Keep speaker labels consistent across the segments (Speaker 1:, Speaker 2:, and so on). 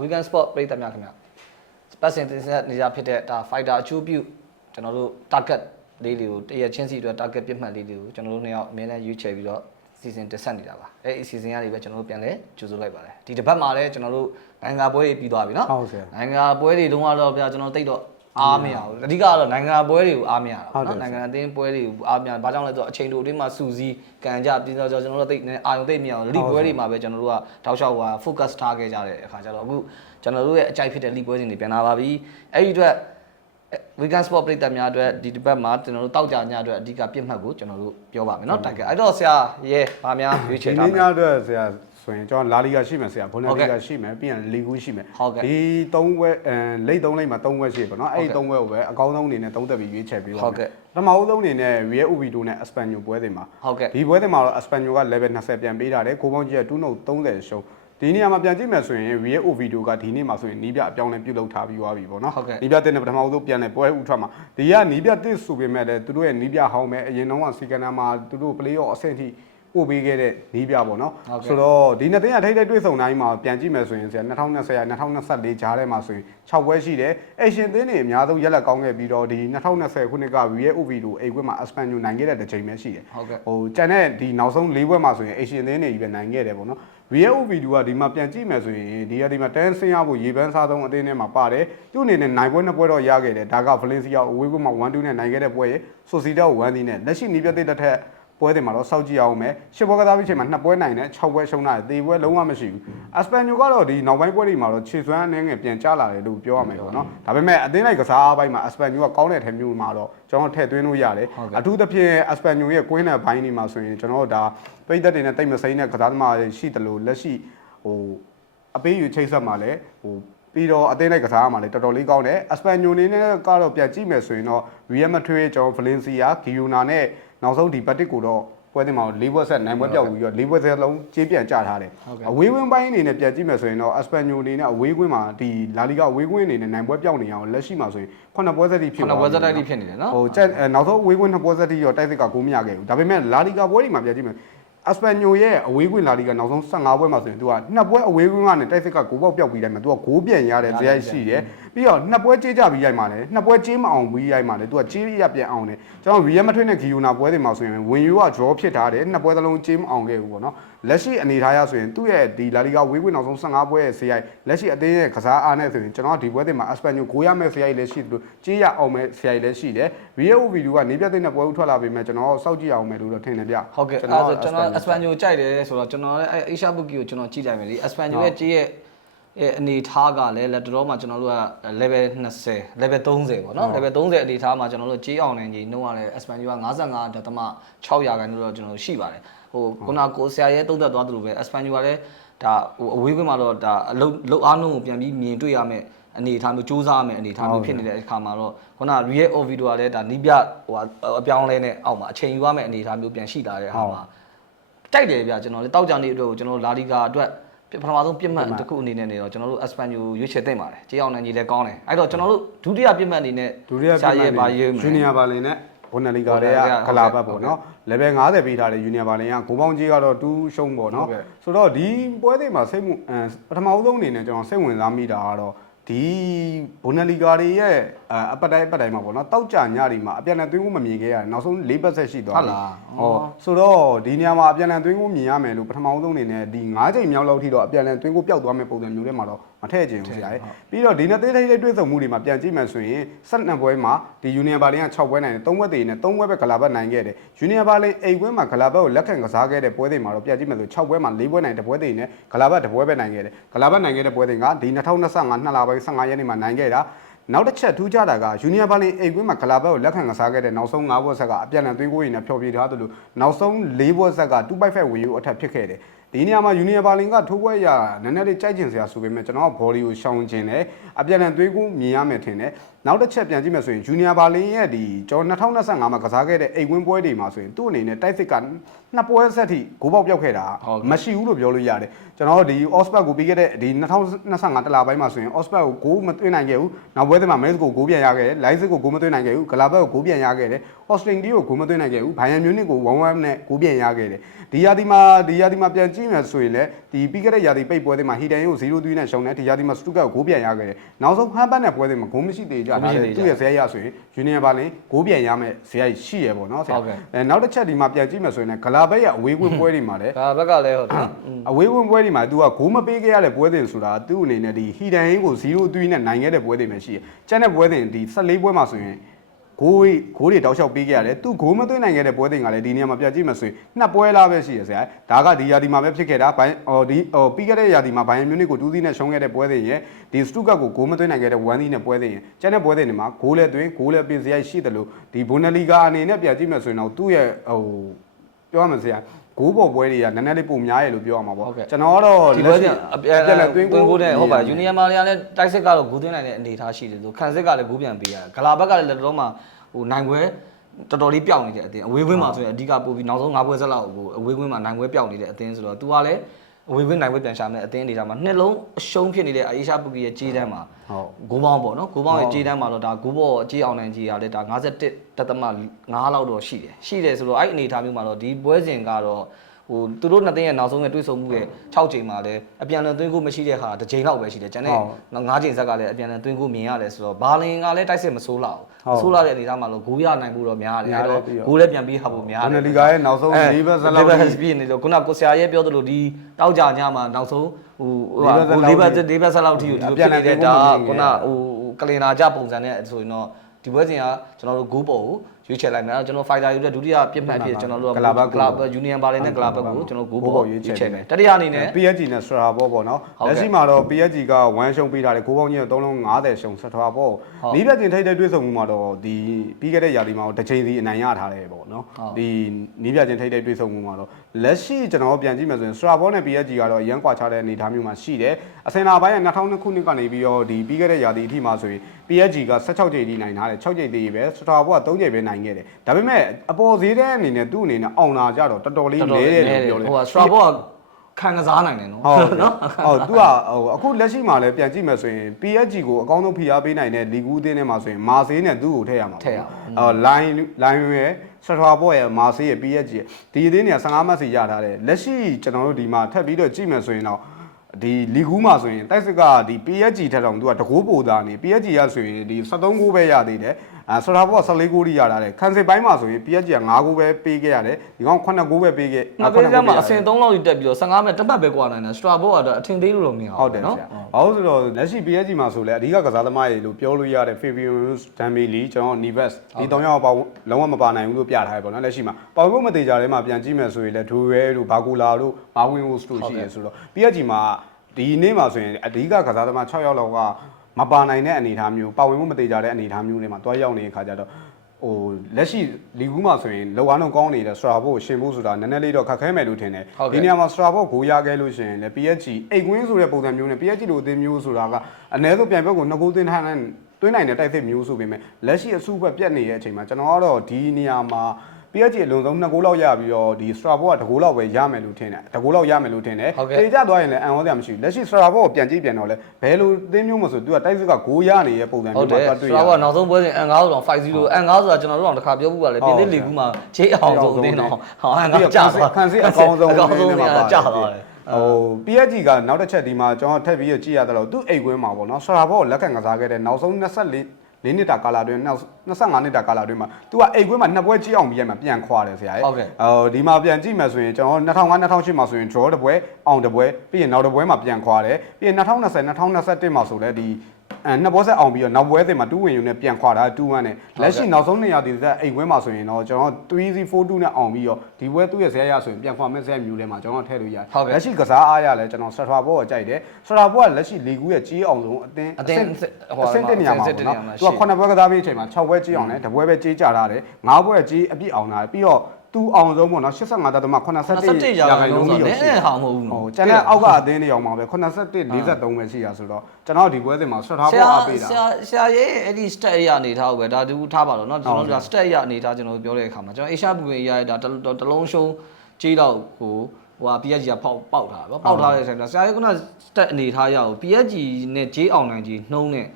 Speaker 1: weekend sport ပြည်သက်များခင်ဗျပတ်စင်တင်ဆက်နေကြဖြစ်တဲ့ဒါ fighter အချိုးပြုကျွန်တော်တို့ target လေးတွေကိုတရချင်းစီအတွက် target ပြတ်မှတ်လေးတွေကိုကျွန်တော်တို့နှစ်ယောက်အမြဲတမ်းရွေးချယ်ပြီးတော့စီစဉ်တက်ဆက်နေတာပါအဲ့ဒီစီစဉ်ကနေပဲကျွန်တော်တို့ပြန်လဲကြိုဆိုလိုက်ပါတယ်ဒီတစ်ပတ်မှာလည်းကျွန်တော်တို့နိုင်ငံပွဲတွေပြီးသွားပြီเนาะ
Speaker 2: ဟုတ်ဆရာ
Speaker 1: နိုင်ငံပွဲတွေတုန်းကတော့ဗျာကျွန်တော်တိတ်တော့ အားမရဘူးအဓိကကတော့နိုင်ငံပွဲတွေကိုအားမရတာ
Speaker 2: ဟုတ်တယ်
Speaker 1: เนาะနိုင်ငံအသင်းပွဲတွေကိုအားမရဘာကြောင့်လဲဆိုတော့အချိန်တိုအတွင်းမှာစူစီကန်ကြပြီးတော့ကျွန်တော်တို့တိတ်အာရုံတိတ်မရအောင်လီပွဲတွေမှာပဲကျွန်တော်တို့ကတောက်လျှောက်ဟို focus ထားခဲ့ကြတဲ့အခါကျတော့အခုကျွန်တော်တို့ရဲ့အကြိုက်ဖြစ်တဲ့လီပွဲစဉ်တွေပြန်လာပါပြီအဲ့ဒီအတွက် weekend sport ပြည်သက်များအတွက်ဒီတစ်ပတ်မှာကျွန်တော်တို့တောက်ကြညအတွက်အဓိကပြစ်မှတ်ကိုကျွန်တော်တို့ပြောပါမယ်เนาะတိုက်ကအဲ့တော့ဆရာရဲဗာများရွေးချယ်
Speaker 2: ဒီ
Speaker 1: ထား
Speaker 2: နေ့
Speaker 1: မ
Speaker 2: ည
Speaker 1: ယ်
Speaker 2: အတွက်ဆရာ ဆိုရင်ကျွန်တော်လာလီဂါရှိမယ်ဆရာဘွန်ဒ
Speaker 1: ဟုတ်
Speaker 2: လီ
Speaker 1: ကဲ့
Speaker 2: ဂါရှိမယ်ပြီးရင်လီဂူရှိမယ်
Speaker 1: ဟုတ်ကဲ့
Speaker 2: ဒီ၃ဝက်အဲလိတ်၃လိတ်မှာ၃ဝက်ရှိပါတော့
Speaker 1: ဟုတ်
Speaker 2: အဲ့
Speaker 1: ကဲ့
Speaker 2: ဒီ၃ဝက်ကိုပဲအကောင်းဆုံးအနေနဲ့သုံးသက်ပြီးရွေးချယ်ပြီးပါ
Speaker 1: ဟုတ်ကဲ့
Speaker 2: ပထမဦးဆုံးအနေနဲ့ Real Oviedo နဲ့ Espanyol ပွဲတွေမှာ
Speaker 1: ဟုတ်ကဲ့
Speaker 2: ဒီပွဲတွေမှာတော့ Espanyol က level 20ပြန်ပေးထားတယ်ကိုပေါင်းကြီးက2နှုတ်30ရှုံးဒီနေရာမှာပြန်ကြည့်မယ်ဆိုရင် Real Oviedo ကဒီနေ့မှာဆိုရင်နီးပြအပြောင်းလဲပြုတ်လောက်ထားပြီးသွားပြီပေါ့နော်
Speaker 1: ဟုတ်ကဲ့
Speaker 2: နီးပြတဲ့ပထမဦးဆုံးပြန်လဲပွဲဥထွက်မှာဒီကနီးပြတစ်ဆိုပေမဲ့လည်းသူတို့ရဲ့နီးပြဟောင်းပဲအရင်တော့ကစီကနာမှာသူတို့ play off အဆင့်ထိ ပို့ပေးခဲ့တဲ့နီးပြပေါ့နော်
Speaker 1: ဟုတ်ကဲ့
Speaker 2: ဆိုတော့ဒီနှစ်သိန်းကထိတ်ထိတ်တွေ့ဆုံတိုင်းမှာပြန်ကြည့်မယ်ဆိုရင်ဆရာ2020ရ2024ဂျားထဲမှာဆိုရင်6ပွဲရှိတယ်။ Asian သင်းတွေအများဆုံးရက်လက်ကောင်းခဲ့ပြီးတော့ဒီ2020ခုနှစ်က Real Oviedo အိမ်ခွင့်မှာ Espanyol နိုင်ခဲ့တဲ့တစ်ချိန်ပဲရှိတယ်
Speaker 1: ဟုတ်ကဲ့
Speaker 2: ဟိုကျန်တဲ့ဒီနောက်ဆုံး၄ပွဲမှာဆိုရင် Asian သင်းတွေကြီးပဲနိုင်ခဲ့တယ်ပေါ့နော်။ Real Oviedo ကဒီမှာပြန်ကြည့်မယ်ဆိုရင်ဒီကဒီမှာတန်းဆင်းရဖို့ရေပန်းစားဆုံးအသင်းထဲမှာပါတယ်။သူ့အနေနဲ့နိုင်ပွဲနှစ်ပွဲတော့ရခဲ့တယ်။ဒါက Valencia ကိုအဝေးပွဲမှာ1-2နဲ့နိုင်ခဲ့တဲ့ပွဲရဲ့ Sociedad ကို1-3နဲ့လက်ရှိနီးပြတ်တဲ့တစ်ထက် ပွဲတွေမှာတော့စောက်ကြည့်အောင်မယ်ရှစ်ပွဲကစားပြီးချိန်မှာနှစ်ပွဲနိုင်တယ်6ပွဲရှုံးတာတေပွဲလုံးဝမရှိဘူးအစပန်ညိုကတော့ဒီနောက်ပိုင်းပွဲတွေမှာတော့ခြေစွမ်းအနေငယ်ပြန်ကျလာတယ်လို့ပြောရမယ်ပေါ့နော်ဒါပေမဲ့အသင်းလိုက်ကစားပိုင်းမှာအစပန်ညိုကကောင်းတဲ့ထဲမျိုးမှာတော့ကျွန်တော်ထည့်သွင်းလို့ရတယ်အထူးသဖြင့်အစပန်ညိုရဲ့ကွင်းတဲ့ဘိုင်းတွေမှာဆိုရင်ကျွန်တော်တို့ဒါပိတ်သက်တွေနဲ့တိတ်မစိမ့်တဲ့ကစားသမားတွေရှိတယ်လို့လက်ရှိဟိုအပေးယူချိတ်ဆက်မှာလည်းဟိုပြီးတော့အသင်းလိုက်ကစားရမှာလည်းတော်တော်လေးကောင်းတယ်အစပန်ညိုနေနဲ့ကတော့ပြန်ကြည့်မယ်ဆိုရင်တော့ Real Madrid ကျွန်တော် Valencia Girona နဲ့ နောက်ဆုံးဒီ Betis ကိုတော့ပွဲတင်မှာ၄ဘွက်ဆက်နိုင်ပွဲပြောက်ပြီးတော့၄ဘွက်ဆက်လုံးကြေးပြန်ကြထားတယ်
Speaker 1: ဟုတ်ကဲ့
Speaker 2: အဝေးဝင်းပိုင်းအနေနဲ့ပြန်ကြည့်မယ်ဆိုရင်တော့အစပန်ညိုအနေနဲ့အဝေးကွင်းမှာဒီလာလီဂါအဝေးကွင်းအနေနဲ့နိုင်ပွဲပြောက်နေအောင်လက်ရှိမှာဆိုရင်ခုနှစ်ပွဲဆက်တိဖြစ်
Speaker 1: ခုန
Speaker 2: သွား
Speaker 1: ဝ
Speaker 2: ပြီ
Speaker 1: က်ဇက်တိုက်တိဖြစ်နေတယ်နော်
Speaker 2: ဟိုကျက်အဲနောက်ဆုံးအဝေးကွင်းနှစ်ပွဲဆက်တိရောတိုက်စစ်ကကိုမရခဲ့ဘူးဒါပေမဲ့လာလီဂါပွဲတွေမှာပြန်ကြည့်မယ် အစပန်ညိုရဲ့အဝေးကွင်းလာလီဂါနောက်ဆုံး15ပွဲမှာဆိုရင်သူကနှစ်ပွဲအဝေးကွင်းကနေတိုက်စစ်ကကိုပေါက်ပြောက်ပြီးတိုင်းမှာသူကဂိုးပြန်ရတဲ့ဇယိုက်ရှိတယ်ပြီးတော့နှစ်ပွဲကြေးကြပြီးရိုက်မှာလည်းနှစ်ပွဲကြေးမအောင်ပြီးရိုက်မှာလည်းသူကကြေးရပြန်အောင်တယ်ကျွန်တော်ရီယယ်မထွေးနဲ့ဂီယိုနာပွဲတွေမှာဆိုရင်ဝင်ယူက draw ဖြစ်ထားတယ်နှစ်ပွဲသလုံးကြေးမအောင်ခဲ့ဘူးပေါ့နော် လက်ရှိအနေထားရဆိုရင်သူ့ရဲ့ဒီလာလီဂါဝေးကွင်းနောက်ဆုံး15ပွဲရဲ့ဇယိုက်လက်ရှိအသင်းရဲ့ကစားအားနဲ့ဆိုရင်ကျွန်တော်ဒီပွဲတွေမှာအစပန်ညို9ရမဲ့ဇယိုက်လည်းရှိတယ်လို့ကြေးရအောင်မဲ့ဇယိုက်လည်းရှိတယ်ရီယယ်ဗီဒီယိုကနေပြတဲ့နဲ့ပွဲဦးထွက်လာပေမဲ့ကျွန်တော်စောက်ကြည့်အောင်မယ်လို့တော့ထင်တယ်ဗျ
Speaker 1: ဟုတ်ကဲ့အဲ့ဒါဆိုကျွန်တော်အစပန်ညိုကြိုက်တယ်ဆိုတော့ကျွန်တော်လည်းအဲ့အေရှာဘုတ်ကီကိုကျွန်တော်ကြည့်လိုက်မယ်ဒီအစပန်ညိုရဲ့ကြီးရဲ့အဲအနေထားကလည်းလက်တော်မှာကျွန်တော်တို့က level 20 level 30ပေါ့နော် level 30အနေထားမှာကျွန်တော်တို့ကြေးအောင်နေညီနှုံးကလည်း Espanyol က55ဒသမ6ရာခိုင်နှုန်းတော့ကျွန်တော်တို့ရှိပါတယ် ဟိုခုနကိုဆရာရဲ့တုံးသက်သွားသလိုပဲ Espanyol ကလည်းဒါဟိုအဝေးကွင်းမှာတော့ဒါအလုတ်လုတ်အားနှုံးကိုပြန်ပြီးမြင်တွေ့ရမယ်အနေအထားမျိုးစူးစမ်းရမယ်အနေအထားမျိုးဖြစ်နေတဲ့အခါမှာတော့ခုန Real Oviedo ကလည်းဒါနီးပြဟိုအပြောင်းလဲနဲ့အောက်မှာအချိန်ယူရမယ့်အနေအထားမျိုးပြန်ရှိလာတဲ့ဟာမှာတိုက်တယ်ဗျကျွန်တော်လေတောက်ကြနေအတွက်ကိုကျွန်တော်လာလီဂါအတွက်ပထမဆုံးပြစ်မှတ်တစ်ခုအနေနဲ့နေတော့ကျွန်တော်တို့အစပန်ညိုရွေးချယ်သိမ့်ပါတယ်ကြေးအောင်နိုင်ကြီးလည်းကောင်းတယ်အဲ့တော့ကျွန်တော်တို့ဒုတိယပြစ်မှတ်အနေနဲ့
Speaker 2: ဒုတိယ
Speaker 1: ဆရာရဲ့ဘာရွေးမ
Speaker 2: ဂျူနီ
Speaker 1: လဲ
Speaker 2: ယာဘာလင်နဲ့ ဘွန်နလီဂါ
Speaker 1: ဘွန်နလီ
Speaker 2: တွေက
Speaker 1: ဂါ
Speaker 2: ကလာဘတ်
Speaker 1: ဟုတ်
Speaker 2: ပေါ့
Speaker 1: ကဲ့
Speaker 2: နော် level 50ပေးထားတဲ့ junior ဘာလင်ကဂိုးပေါင်းကြီးကတော့2ရှုံးပေါ့နော်
Speaker 1: ဟုတ်ကဲ့
Speaker 2: ဆိုတော့ဒီပွဲတွေမှာစိတ်ဝင်အဲပထမဦးဆုံးအနေနဲ့ကျွန်တော်စိတ်ဝင်စားမိတာကတော့ဒီဘွန်နလီဂါတွေရဲ့ အအပတ်တိုင်းအပတ်တိုင်းမှာပေါ့နော်တောက်ကြညတွေမှာအပြန်အလှန်သွင်းဖို့မမြင်ခဲ့ရနောက်ဆုံး၄ပတ်ဆက်ရှိသွား
Speaker 1: ဟုတ်လား
Speaker 2: ဟောဆိုတော့ဒီနေရာမှာအပြန်အလှန်သွင်းဖို့မြင်ရမယ်လို့ပထမဦးဆုံးအနေနဲ့ဒီ၅ချိန်မြောက်လောက်ထိတော့အပြန်အလှန်သွင်းဖို့ပျောက်သွားမယ့်ပုံစံမျိုးတွေမှာတော့မထည့်ချင်ဘူးဆရာရဲ့ပြီးတော့ဒီနှစ်သေးသေးလေးတွေ့ဆုံမှုတွေမှာပြန်ကြည့်မယ်ဆိုရင်12ပွဲမှာဒီ Union Berlin က6ပွဲနိုင်တယ်3ပွဲသေးတယ်3ပွဲပဲဂလာဘတ်နိုင်ခဲ့တယ် Union Berlin အိမ်ကွင်းမှာဂလာဘတ်ကိုလက်ခံကစားခဲ့တဲ့ပွဲတွေမှာတော့ပြန်ကြည့်မယ်ဆို6ပွဲမှာ4ပွဲနိုင်တယ်ပွဲသေးတယ်ဂလာဘတ်တပွဲပဲနိုင်ခဲ့တယ်ဂလာဘတ်နိုင်ခဲ့တဲ့ပွဲတွေကဒီ2025နှစ်လပိုင်း15ရက်နေ့မှာနိုင်ခဲ့တာ နောက်တစ်ချက်ထူးခြားတာကယူနီယံဘာလင်အိတ်ကွင်းမှာကလာဘက်ကိုလက်ခံကစားခဲ့တဲ့နောက်ဆုံး၅ဘွက်ဆက်ကအပြန်အလှန်သွင်းကိုရင်းနဲ့ဖျော်ဖြေထားသလိုနောက်ဆုံး၄ဘွက်ဆက်က2.5ဝေယူအထက်ဖြစ်ခဲ့တယ်ဒီနေရာမှာယူနီယံဘာလင်ကထိုးပွဲရနည်းနည်းလေးကြိုက်ကျင်စရာဆိုပေမဲ့ကျွန်တော်ကဘော်လီကိုရှောင်ကျင်တယ်အပြန်အလှန်သွေးကူးမြင်ရမယ်ထင်တယ် နောက်တစ်ချက်ပြန်ကြည့်မယ်ဆိုရင်ဂျူနီယာဘာလင်ရဲ့ဒီကျွန်တော်2025မှာကစားခဲ့တဲ့အိမ်ဝင်းပွဲတွေမှာဆိုရင်သူ့အနေနဲ့တိုက်စစ်ကနှစ်ပွဲဆက်ထိဂိုးပေါက်ပြောက်ခဲ့တာ
Speaker 1: ဟုတ်ကဲ့
Speaker 2: မရှိဘူးလို့ပြောလို့ရတယ်ကျွန်တော်တို့ဒီ Osberg ကိုပြီးခဲ့တဲ့ဒီ2025တလပိုင်းမှာဆိုရင် Osberg ကိုဂိုးမသွင်းနိုင်ခဲ့ဘူးနောက်ပွဲစဉ်မှာ Messi ကိုဂိုးပြန်ရခဲ့တယ် Leipzig ကိုဂိုးမသွင်းနိုင်ခဲ့ဘူး Gladbach ကိုဂိုးပြန်ရခဲ့တယ် Austin D ကိုဂိုးမသွင်းနိုင်ခဲ့ဘူး Bayern Munich ကို1-1နဲ့ဂိုးပြန်ရခဲ့တယ်ဒီယာဒီမှာဒီယာဒီမှာပြန်ကြည့်မယ်ဆိုရင်လည်းဒီပြီးခဲ့တဲ့ယာဒီပိတ်ပွဲစဉ်မှာ Hidden ကို0-3နဲ့ရှုံးတယ်ဒီယာဒီမှာ Stuttgart ကိုဂိုးပြန်ရခဲ့တယ်နောက်ဆုံး Hamburg နဲ့ပွဲစဉ်မှာဂိုးမရှိသေးကြတာလေသူ့ရဲ့ဇဲရဆိုရင် Union Berlin ဂိုးပြန်ရမယ်ဇဲရရှိရပေါ့နော်ဆရာအဲနောက်တစ်ချက်ဒီမှာပြန်ကြည့်မယ်ဆိုရင်လည်း Gladbach ရဲ့အဝေးကွင်းပွဲတွေမှာလည်း
Speaker 1: ဒါဘက်ကလည်းဟုတ်တယ်
Speaker 2: အဝေးဝင်ပွဲဒီမှာ तू ကဂိုးမပေးခဲ့ရတဲ့ပွဲစဉ်ဆိုတာသူ့အနေနဲ့ဒီဟီဒန်ဟင်းကို0-3နဲ့နိုင်ခဲ့တဲ့ပွဲစဉ်ပဲရှိတယ်။ကျန်တဲ့ပွဲစဉ်ဒီ14ပွဲမှာဆိုရင် ဂိုးဂိုးတွေတောက်လျှောက်ပေးခဲ့ရတယ်။ तू ဂိုးမသွင်းနိုင်ခဲ့တဲ့ပွဲစဉ်ကလည်းဒီနေရာမှာပြကြည့်မှဆိုရင်နှစ်ပွဲလားပဲရှိရဆရာ။ဒါကဒီယာဒီမှာပဲဖြစ်ခဲ့တာ။ဘိုင်းဟောဒီဟောပြီးခဲ့တဲ့ယာဒီမှာဘိုင်ယန်မြူနစ်ကို2-3နဲ့ရှုံးခဲ့တဲ့ပွဲစဉ်ရဲ့ဒီစတုဂတ်ကိုဂိုးမသွင်းနိုင်ခဲ့တဲ့1-3နဲ့ပွဲစဉ်ရဲ့ကျန်တဲ့ပွဲစဉ်တွေမှာဂိုးလည်းသွင်းဂိုးလည်းပေးစရိုက်ရှိတယ်လို့ဒီဘွန်ဒလီဂါအနေနဲ့ပြကြည့်မှဆိုရင်တော့သူ့ရဲ့ဟိုပြောရမှာဆရာ ဂိုးပေါ်ပွဲတွေကနည်းနည်းလေးပုံများရလို့ပြောရမှာပေါ့ကျွန်တော်ကတော့
Speaker 1: ဒီဘက်ကျအပြန်အ
Speaker 2: လက်
Speaker 1: လှန်
Speaker 2: သွ
Speaker 1: သွ
Speaker 2: င်း
Speaker 1: င်း
Speaker 2: ကို
Speaker 1: ကိုနဲ့ဟုတ်ပါယူနီယံမာလီယာနဲ့တိုက်စစ်ကတော့ဂူးသွင်းနိုင်တဲ့အနေအထားရှိတယ်ဆိုခံစစ်ကလည်းဂူးပြန်ပေးရတယ်ဂလာဘက်ကလည်းလက်တော်မှာဟိုနိုင်ပွဲတော်တော်လေးပျောက်နေတဲ့အတင်းအဝေးကွင်းမှာဆိုရင်အဓိကပို့ပြီးနောက်ဆုံး၅ပွဲဆက်လောက်ကိုအဝေးကွင်းမှာနိုင်ပွဲပျောက်နေတဲ့အတင်းဆိုတော့ तू ကလည်း အဝေးကွင်းနိုင်ပွဲပြန်ရှာမယ်အတင်းအနေထားမှာနှစ်လုံးအရှုံးဖြစ်နေတဲ့အာရှပူကီရဲ့ကြေးတန်းမှာ
Speaker 2: ဟုတ်
Speaker 1: ဂိုးပေါင်းပေါ့နော်ဂိုးပေါင်းရဲ့ကြေးတန်းမှာတော့ဒါဂိုးဘောကြေးအောင်နိုင်ကြီးရလဲဒါ51တက်သမ9လောက်တော့ရှိတယ်ရှိတယ်ဆိုတော့အဲ့အနေအထားမျိုးမှာတော့ဒီပွဲစဉ်ကတော့ ဟိုသူတို့နှစ်သိန်းရဲ့နောက်ဆုံးရဲ့တွေ့ဆုံမှုရဲ့6ချိန်မှာလဲအပြန်အလှန်သွင်းကိုမရှိတဲ့ဟာတစ်ချိန်လောက်ပဲရှိတယ်ကျန်တဲ့9ချိန်ဆက်ကလည်းအပြန်အလှန်သွင်းကိုမြင်ရတယ်ဆိုတော့ဘာလင်ကလည်းတိုက်စစ်မဆိုးလောက်မဆိုးလောက်တဲ့အနေအထားမှာလို့ဂိုးရနိုင်မှုတော့များတယ်အဲ့တော့ဂိုးလည်းပြန်ပြီးဟပ်ဖို့များ
Speaker 2: ဘွန်
Speaker 1: တ
Speaker 2: ဒ
Speaker 1: ယ်
Speaker 2: လီဂါရဲ့နောက်ဆုံး၄ဘက်ဇက်လောက်
Speaker 1: လေး
Speaker 2: ထိ
Speaker 1: ဘက်ပြည့်နေလို့ခုနကိုဆရာရဲ့ပြောသလိုဒီတောက်ကြညမှာနောက်ဆုံးဟိုဟို
Speaker 2: လေးဘက်
Speaker 1: လေးဘက်လေးဘက်ဆက်လောက်ထိကိုဒီလိုဖြစ်နေတဲ့ဒါခုနဟိုကလင်နာကြပုံစံနဲ့ဆိုရင်တော့ဒီပွဲစဉ်ကကျွန်တော်တို့ဂိုးပေါ်ကိုရွေးချယ်လိုက်မယ်အဲ့တော့ကျွန်တော် fighter ယူတဲ့ဒုတိယပြစ်မှတ်အဖြစ်ကျွန်တော်တို့က
Speaker 2: Club
Speaker 1: club union ပါလနဲ့ club ကိုကျွန်တော်ဂိုးပေါ်ရွေးချယ်မယ်တတိယအနေနဲ့
Speaker 2: PSG နဲ့စထရာဘောပေါ့နော်
Speaker 1: ဟုတ်ကဲ့
Speaker 2: လက်ရှိမှာတော့ PSG ကဝမ်းရှုံးပေးထားတယ်ဂိုးပေါင်းကြီး3လုံး90ရှုံးစထရာဘော
Speaker 1: ဟုတ်
Speaker 2: နီးပြချင်းထိတ်တဲ့တွေ့ဆုံမှုမှာတော့ဒီပြီးခဲ့တဲ့ရာသီမှာတော့တစ်ချိန်စီအနိုင်ရထားတယ်ပေါ့နော်
Speaker 1: ဟုတ်
Speaker 2: ဒီနီးပြချင်းထိတ်တဲ့တွေ့ဆုံမှုမှာတော့လက်ရှိကျွန်တော်ပြန်ကြည့်မယ်ဆိုရင်စထရာဘောနဲ့ PSG ကတော့အရန်ကွာခြားတဲ့အနေအထားမျိုးမှာရှိတယ်အစင်လာပိုင်းက2002ခုနှစ်ကနေပြီးတော့ဒီပြီးခဲ့တဲ့ရာသီအထိမှာဆိုရင် PSG က16ကြိမ်ထိနိုင်ထားတယ်6ကြိမ်တည်းပဲစထရာဘောက3ကြိမ်ပဲနိုင်ခဲ့တယ်ဒါပေမဲ့အပေါ်ဈေးတဲ့အနေနဲ့သူ့အနေနဲ့အောင်လာကြတော့တော်တော်လေး
Speaker 1: တော်တော်
Speaker 2: လဲ
Speaker 1: လေး
Speaker 2: တယ်
Speaker 1: နဲ
Speaker 2: လို့
Speaker 1: တယ်
Speaker 2: ပြောတယ်
Speaker 1: ဟိုက straw ball ခံကစားနိုင်တယ်နော်
Speaker 2: ဟုတ်နော်
Speaker 1: နော်
Speaker 2: ဟုတ်သူကဟိုအခုလက်ရှိမှာလည်းပြန်ကြည့်မယ်ဆိုရင် PSG ကိုအကောင်းဆုံးဖိအားပေးနိုင်တဲ့လီဂူးအသင်းထဲမှာဆိုရင်မာဆေးနဲ့သူ့ကိုထည့်ရမှာ
Speaker 1: ထည့်ရအောင်
Speaker 2: အော် line line ရဲ့စထရာဘော့ရဲ့မာဆေးရဲ့ PSG ရဲ့ဒီအသင်းတွေက15မှတ်စီရထားတယ်လက်ရှိကျွန်တော်တို့ဒီမှာထပ်ပြီးတော့ကြည့်မယ်ဆိုရင်တော့ ဒီလီဂူးမှာဆိုရင်တိုက်စစ်ကဒီ PSG ထက်တော့သူကတကိုးပိုတာနေ PSG ကဆိုရင်ဒီ73ဂိုးပဲရသေးတယ်အဲစထရာဘော့က14ဂိုးထိရတာတယ်ခန်းစစ်ပိုင်းမှာဆိုရင် PSG က9ဂိုးပဲပေးခဲ့ရတယ်ဒီကောင်9ဂိုးပဲပေးခဲ့
Speaker 1: ငါပေးစမ်းမှာအစင်3လောက်ကြီးတက်ပြီးတော့15မိနစ်တစ်ပတ်ပဲကွာနိုင်တယ် straw ball ကတော့အထင်သေးလို့တော့မရဘူး
Speaker 2: ဟုတ်တယ်ဆရာ။ဘာလို့ဆိုတော့လက်ရှိ PSG မှာဆိုလဲအဓိကကစားသမားတွေလို့ပြောလို့ရတဲ့ Fabian Ruiz, Dembele ကျွန်တော် Neves ဒီ၃ယောက်ပေါ့လုံးဝမပါနိုင်ဘူးလို့ပြထားရပေါ့နော်လက်ရှိမှာပေါင်ဖို့မသေးကြတဲ့မှာပြန်ကြည့်မယ်ဆိုရင်လဲဒိုရဲတို့ဘာကူလာတို့မာဝင်းဝစ်တို့ရှိရဆိုတော့ PSG မှာ ဒီနေ့မှာဆိုရင်အဓိကကစားသမား6ယောက်လောက်ကမပါနိုင်တဲ့အနေအထားမျိုးပါဝင်မှုမသေးကြတဲ့အနေအထားမျိုးတွေမှာတွားရောက်နေတဲ့ခါကျတော့ဟိုလက်ရှိလီဂူးမှာဆိုရင်လောအားလုံးကောင်းနေတဲ့စထရာဘိုကိုရှင်ဖို့ဆိုတာနည်းနည်းလေးတော့ခက်ခဲမယ်လို့ထင်တယ်
Speaker 1: ဟုတ်ကဲ့
Speaker 2: ဒီနေရာမှာစထရာဘော့ကိုရခဲ့လို့ရှိရင်လည်း PSG အိတ်ကွင်းဆိုတဲ့ပုံစံမျိုးနဲ့ PSG လိုအသင်းမျိုးဆိုတာကအနည်းဆုံးပြန်ဘက်ကိုနှစ်ကိုးသွင်းထားတဲ့သွင်းနိုင်တဲ့တိုက်စစ်မျိုးဆိုပေမဲ့လက်ရှိအစုဘက်ပြတ်နေတဲ့အချိန်မှာကျွန်တော်ကတော့ဒီနေရာမှာ PSG အလုံးစုံနှစ်ကိုးလောက်ရပြီးတော့ဒီ Strabo ကတကိုးလောက်ပဲရမယ်လို့ထင်တယ်တကိုးလောက်ရမယ်လို့ထင်တယ်
Speaker 1: ဟုတ်ကဲ့
Speaker 2: တေကြသွားရင်လည်းအံ့ဩစရာမရှိဘူးလက်ရှိ Strabo ကိုပြန်ကြည့်ပြန်တော့လဲဘယ်လိုအသင်းမျိုးမဆိုသူကတိုက်စစ်ကဂိုးရနေတဲ့ပုံစံ
Speaker 1: ဟုတ်
Speaker 2: မျိုး
Speaker 1: တယ်
Speaker 2: မှာတွေ့ရ
Speaker 1: straw ball နောက်ဆုံးပွဲစဉ် N9 ဆိုတော့5-0 N9 ဆိုတာကျွန်တော်တို့တော့တစ်ခါပြောဘူးပါလေပြင်သစ်လီဂူးမှာခြေအောင်ဆုံးအသင်းတော့ဟော N9 ကြာသွား
Speaker 2: ခံစစ်အကောင်းဆုံး
Speaker 1: အကောင်းဆုံး
Speaker 2: နေ
Speaker 1: နေ
Speaker 2: မှာပါ
Speaker 1: ကြာသွားတယ်
Speaker 2: ဟို PSG ကနောက်တစ်ချက်ဒီမှာကျွန်တော်ထပ်ပြီးတော့ကြည့်ရတယ်လို့သူ့အိတ်ကွင်းမှာပေါ့နော်ဆရာဘောကိုလက်ခံကစားခဲ့တဲ့နောက်ဆုံး24 လေးနှစ်တာကာလာတွင်နောက်25နှစ်တာကာလာတွင်မှာသူကအိတ်ကွင်းမှာနှစ်ပွဲကြည့်အောင်ပြီးရမှာပြန်ခွာတယ်ဆရာရဲ့
Speaker 1: ဟုတ်ကဲ့
Speaker 2: ဟိုဒီမှာပြန်ကြည့်မယ်ဆိုရင်ကျွန်တော်2005 2008မှာဆိုရင် draw တစ်ပွဲအောင်တစ်ပွဲပြီးရင်နောက်တစ်ပွဲမှာပြန်ခွာတယ်ပြီးရင်2020 2021မှာဆိုလဲဒီ အဲနှစ်ပွဲဆက်အောင်ပြီးတော့နောက်ပွဲစဉ်မှာ2ဝင်ယူနဲ့ပြန်ခွာတာ2-1နဲ့လက်ရှိနောက်ဆုံးနေရာဒီဆက်အိတ်ကွင်းမှာဆိုရင်တော့ကျွန်တော်3-4-2နဲ့အောင်ပြီးတော့ဒီပွဲသူ့ရဲ့ဇဲရဆိုရင်ပြန်ခွာမဲ့ဇဲမျိုးထဲမှာကျွန်တော်ထည့်လို့ရတယ်
Speaker 1: ဟုတ်ကဲ့
Speaker 2: လက်ရှိကစားအားရလဲကျွန်တော်စထရာဘောကိုကြိုက်တယ်စထရာဘောကလက်ရှိလီဂူရဲ့ကြီးအောင်ဆုံးအသင်း
Speaker 1: အသင်း
Speaker 2: ဟိုအဆင့်တက်နေရမှာ
Speaker 1: အဆင့်တက်နေ
Speaker 2: ပေါ့
Speaker 1: ရမှာ
Speaker 2: နော်သူက
Speaker 1: ရှိ
Speaker 2: ခုနှစ်ပွဲကစားပြီးအချိန်မှာ6ပွဲကြီးအောင်တယ်တစ်ပွဲပဲကြီးကြတာတယ်၅ပွဲကြီးအပြည့်အောင်တာတယ်ပြီးတော့ သူအောင်ဆုံးပေါ့နော်85သတ္တမ
Speaker 1: 87ရာခိုင်နှုန်းကြီးတော့ရှိတယ်ဟောင်းမဟုတ်ဘူးနော်ဟို
Speaker 2: ကျန်တဲ့အောက်ကအသင်းတွေအောင်မှာပဲ87 43ပဲရှိရဆိုတော့ကျွန်တော်ဒီပွဲစဉ်မှာဆွတ်ထားဖို့အားပေးတာ
Speaker 1: ဆရာဆရာရဲ့အဲ့ဒီ stat အရအနေထားကိုပဲဒါတူထားပါတော့နော်ကျွန်တော်တို့က stat အရအနေထားကျွန်တော်ပြောတဲ့အခါမှာကျွန်တော် Asia ပူပင်အရဒါတလုံးရှုံးကြီးတော့ဟိုဟိုဟာ PSG ကပေါက်ပေါက်ထားတာပေါ့ပေါက်ထားတဲ့ဆိုင်ကဆရာရဲ့ခုန stat အနေထားရကို PSG နဲ့ J အောင်နိုင်ကြီးနှုံးတဲ့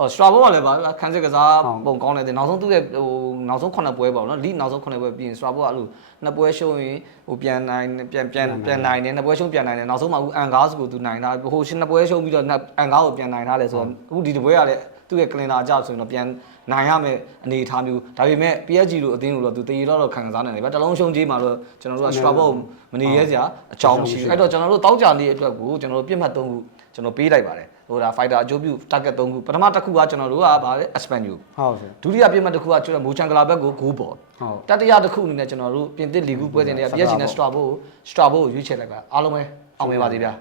Speaker 1: ဟော Strabo ကလည်းဗာခန်းစစ်ကစားပုံကောင်းတယ်နောက်ဆုံးသူ့ရဲ့ဟိုနောက်ဆုံး9ပွဲပေါ့နော် league နောက်ဆုံး9ပွဲပြီးရင် Strabo ကအဲ့လိုနှစ်ပွဲရှုံးရင်ဟိုပြန်နိုင်ပြန်ပြန်ပြန်နိုင်တယ်နှစ်ပွဲရှုံးပြန်နိုင်တယ်နောက်ဆုံးမှအခုအန်ဂါစ်ကိုသူနိုင်တာဟိုရှင်းနှစ်ပွဲရှုံးပြီးတော့အန်ဂါကိုပြန်နိုင်ထားတယ်ဆိုတော့အခုဒီတစ်ပွဲကလည်း သူ့ရဲ့ကလင်တာအကြဆိုရင်တော့ပြန်နိုင်ရမယ်အနေအထားမျိုးဒါပေမဲ့ PSG လို့အသင်းလို့တော့သူတည်ရတော့ခံစားနိုင်တယ်ဗျတလုံးရှုံးကြီးမှာတော့ကျွန်တော်တို့က Strabo မနေရဲစရာအကြောင်းမရှိဘူးအဲ့တော့ကျွန်တော်တို့တောက်ကြလေးအတွက်ကိုကျွန်တော်တို့ပြစ်မှတ်၃ခုကျွန်တော်ပေးလိုက်ပါတယ်ဟိုဒါ fighter အကျိုးပြု target ၃ခုပထမတစ်ခုကကျွန်တော်တို့ကဗာလေ Espanyol
Speaker 2: ဟုတ်ဆရာ
Speaker 1: ဒုတိယပြစ်မှတ်တစ်ခုကကျွန်တော်မိုချန်ဂလာဘက်ကို goal ball
Speaker 2: ဟုတ်
Speaker 1: တတိယတစ်ခုအနေနဲ့ကျွန်တော်တို့ပြင်သစ်လီဂူပွဲစဉ်တွေက PSG နဲ့ Strabo Strabo ကိုရွေးချယ်လိုက်ပါအားလုံးပဲအောင်မြင်ပါစေဗျာ